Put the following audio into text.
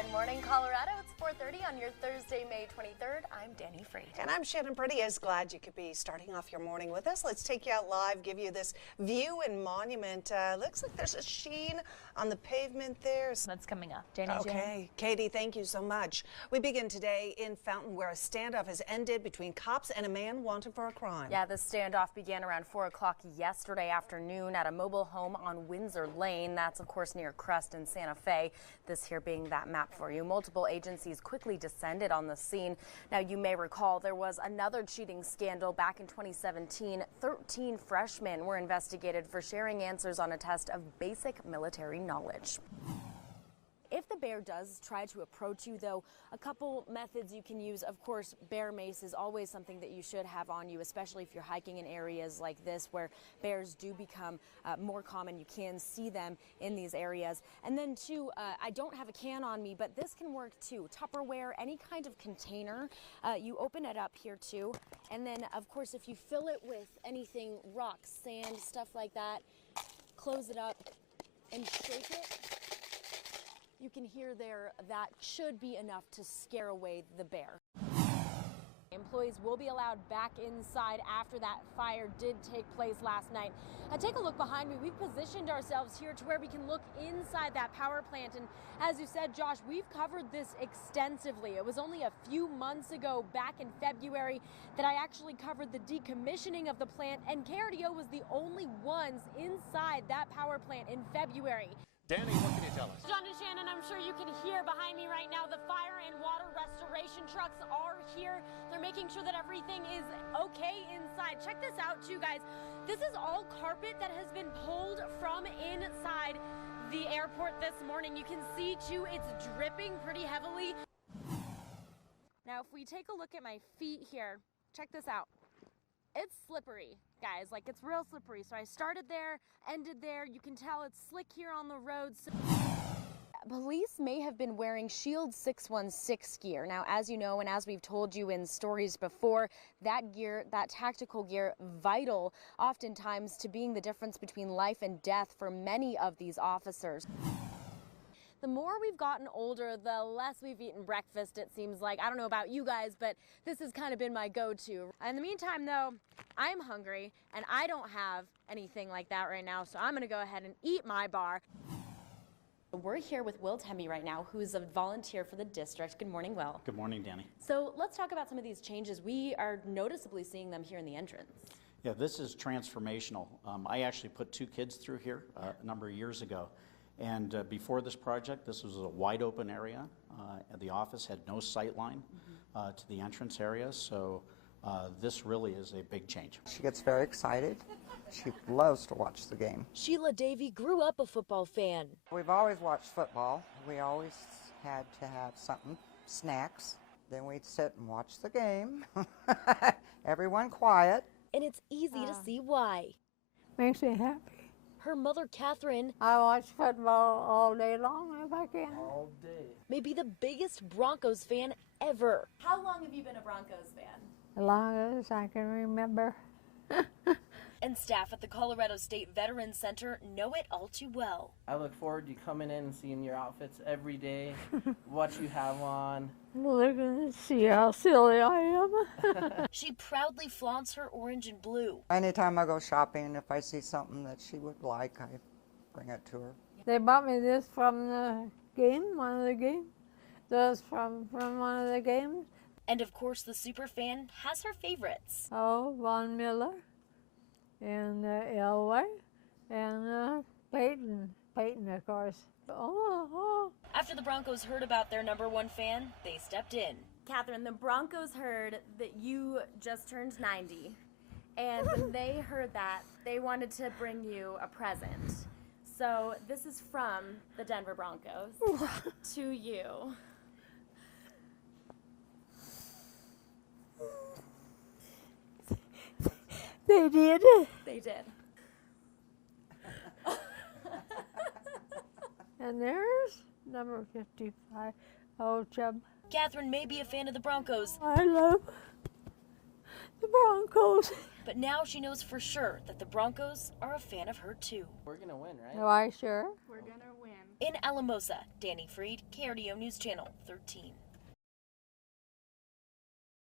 Good morning, Colorado. It's 4:30 on your Thursday, May 23rd. I'm Danny Freed. And I'm Shannon Pretty. Is glad you could be starting off your morning with us. Let's take you out live, give you this view and monument. Looks like there's a sheen on the pavement there. That's coming up. Danny Okay, Katie, thank you so much. We begin today in Fountain, where a standoff has ended between cops and a man wanted for a crime. Yeah, the standoff began around 4 o'clock yesterday afternoon at a mobile home on Windsor Lane. That's, of course, near Crest and Santa Fe. This here being that map for you. Multiple agencies quickly descended on the scene. Now, you may recall there was another cheating scandal back in 2017. 13 freshmen were investigated for sharing answers on a test of basic military knowledge. If the bear does try to approach you, though, a couple methods you can use. Of course, bear mace is always something that you should have on you, especially if you're hiking in areas like this where bears do become more common. You can see them in these areas. And then, too, I don't have a can on me, but this can work, too. Tupperware, any kind of container, you open it up here, too. And then, of course, if you fill it with anything, rocks, sand, stuff like that, close it up and shake it. You can hear there that should be enough to scare away the bear. Employees will be allowed back inside after that fire did take place last night. Take a look behind me. We've positioned ourselves here to where we can look inside that power plant. And as you said, Josh, we've covered this extensively. It was only a few months ago, back in February, that I actually covered the decommissioning of the plant. And KRDO was the only ones inside that power plant in February. Danny, what can you tell us? John and Shannon, I'm sure you can hear behind me right now, the fire and water restoration trucks are here. They're making sure that everything is okay inside. Check this out, too, guys. This is all carpet that has been pulled from inside the airport this morning. You can see, too, it's dripping pretty heavily. Now, if we take a look at my feet here, check this out. It's slippery, guys, like it's real slippery. So I started there, ended there. You can tell it's slick here on the road. So police may have been wearing Shield 616 gear. Now, as you know, and as we've told you in stories before, that gear, that tactical gear, vital oftentimes to being the difference between life and death for many of these officers. The more we've gotten older, the less we've eaten breakfast, it seems like. I don't know about you guys, but this has kind of been my go-to. In the meantime, though, I'm hungry, and I don't have anything like that right now, so I'm going to go ahead and eat my bar. We're here with Will Temby right now, who's a volunteer for the district. Good morning, Will. Good morning, Danny. So let's talk about some of these changes. We are noticeably seeing them here in the entrance. Yeah, this is transformational. I actually put 2 kids through here a number of years ago. And before this project, this was a wide open area. The office had no sight line to the entrance area, so this really is a big change. She gets very excited. She loves to watch the game. Sheila Davy grew up a football fan. We've always watched football. We always had to have something, snacks. Then we'd sit and watch the game. Everyone quiet. And it's easy to see why. Makes me happy. Her mother, Catherine, I watch football all day long if I can. All day. may be the biggest Broncos fan ever. How long have you been a Broncos fan? As long as I can remember. And staff at the Colorado State Veterans Center know it all too well. I look forward to coming in and seeing your outfits every day, what you have on. Look and see how silly I am. She proudly flaunts her orange and blue. Anytime I go shopping, if I see something that she would like, I bring it to her. They bought me this from the game, one of the games. This from one of the games. And of course, the superfan has her favorites. Oh, Von Miller. And Elway. And Peyton. Peyton, of course. Oh. After the Broncos heard about their number one fan, they stepped in. Catherine, the Broncos heard that you just turned 90. And when they heard that, they wanted to bring you a present. So this is from the Denver Broncos to you. They did? They did. And there's number 55, Old Chub. Catherine may be a fan of the Broncos. I love the Broncos. But now she knows for sure that the Broncos are a fan of her too. We're going to win, right? Why, sure. We're gonna win. In Alamosa, Danny Freed, KRDO News Channel 13.